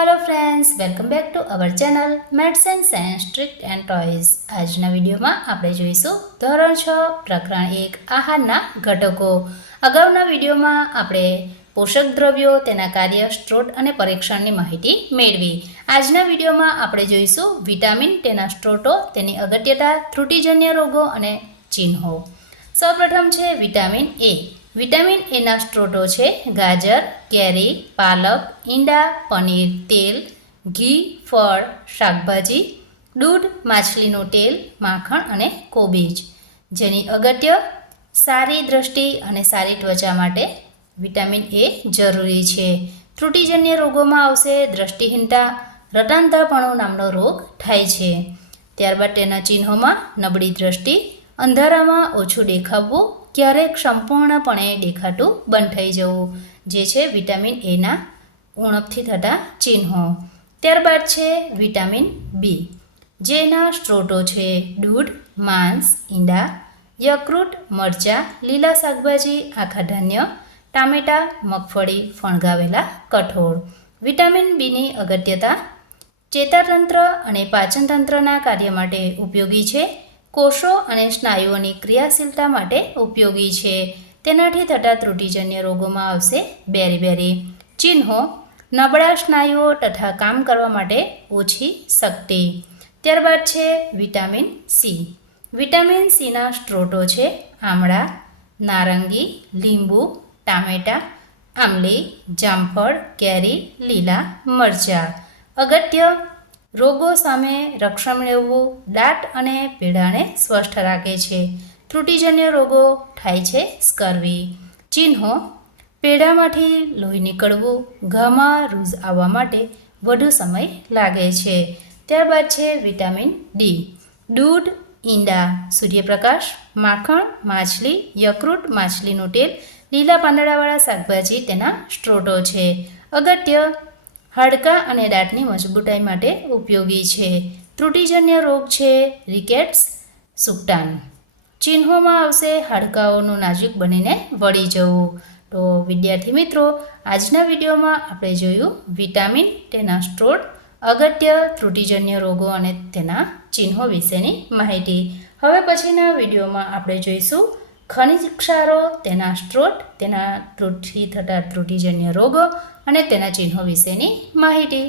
Hello friends welcome back to our channel maths and science trick and toys આજના વિડીયોમાં આપણે જોઈશું ધોરણ છ, પ્રકરણ એક, આહારના ઘટકો. અગાઉના વિડીયોમાં આપણે પોષક દ્રવ્યો, તેના કાર્ય, સ્ત્રોત અને પરીક્ષણની માહિતી મેળવી. આજના વિડીયોમાં આપણે જોઈશું વિટામિન, તેના સ્ત્રોતો, તેની અગત્યતા, ત્રુટિજન્ય રોગો અને ચિહ્નો. સૌપ્રથમ છે વિટામિન એ. વિટામિન એના સ્ત્રોતો છે ગાજર, કેરી, પાલક, ઈંડા, પનીર, તેલ, ઘી, ફળ, શાકભાજી, દૂધ, માછલીનું તેલ, માખણ અને કોબીજ. જેની અગત્ય સારી દ્રષ્ટિ અને સારી ત્વચા માટે વિટામિન એ જરૂરી છે. ત્રુટિજન્ય રોગોમાં આવશે, દ્રષ્ટિહીનતા, રટાંતરપણો નામનો રોગ થાય છે. ત્યારબાદ તેના ચિહ્નોમાં નબળી દ્રષ્ટિ, અંધારામાં ઓછું દેખાવું ક્યારેક સંપૂર્ણપણે દેખાતું બંધ થઈ જવું, જે છે વિટામિન એના ઉણપથી થતા ચિહ્નો. ત્યારબાદ છે વિટામિન બી જેના સ્ત્રોતો છે દૂધ, માંસ, ઈંડા, યકૃત, મરચાં, લીલા શાકભાજી, આખા ધાન્ય, ટામેટાં, મગફળી, ફણગાવેલા કઠોળ. વિટામિન બીની અગત્યતા ચેતાતંત્ર અને પાચનતંત્રના કાર્ય માટે ઉપયોગી છે. કોષો અને સ્નાયુઓની ક્રિયાશીલતા માટે ઉપયોગી છે. તેનાથી થતા ત્રુટિજન્ય રોગોમાં આવશે બેરી બેરી ચિહ્નો, નબળા સ્નાયુઓ તથા કામ કરવા માટે ઓછી શક્તિ. ત્યારબાદ છે વિટામિન સી. વિટામિન સીના સ્ત્રોતો છે આમળા, નારંગી, લીંબુ, ટામેટાં, આંબલી, જામફળ, કેરી, લીલા મરચાં. અગત્ય રોગો સામે રક્ષણ મેળવવું દાંત અને પીડાને સ્વસ્થ રાખે છે. ત્રુટિજન્ય રોગો થાય છે સ્કર્વી. ચિહ્નો. પેઢામાંથી લોહી નીકળવું, ઘામાં રૂઝ આવવા માટે વધુ સમય લાગે છે. ત્યારબાદ છે વિટામિન ડી. દૂધ, ઈંડા, સૂર્યપ્રકાશ, માખણ, માછલી, યકૃત, માછલીનું તેલ, લીલા પાંદડાવાળા શાકભાજી તેના સ્ટ્રોટો છે. અગત્ય હાડકાં અને દાંતની મજબૂતાઈ માટે ઉપયોગી છે. ત્રુટિજન્ય રોગ છે, રિકેટ્સ સુકટાન ચિહ્નોમાં આવશે હાડકાઓનું નાજુક બનીને વળી જવું. તો વિદ્યાર્થી મિત્રો, આજના વિડીયોમાં આપણે જોયું વિટામિન, તેના સ્ત્રોત, અગત્ય, ત્રુટિજન્ય રોગો અને તેના ચિહ્નો વિશેની માહિતી. હવે પછીના વિડીયોમાં આપણે જોઈશું ખનિજ ક્ષારો, તેના સ્ત્રોત, તેના ત્રુટથી થતા ત્રુટિજન્ય રોગો અને તેના ચિહ્નો વિશેની માહિતી.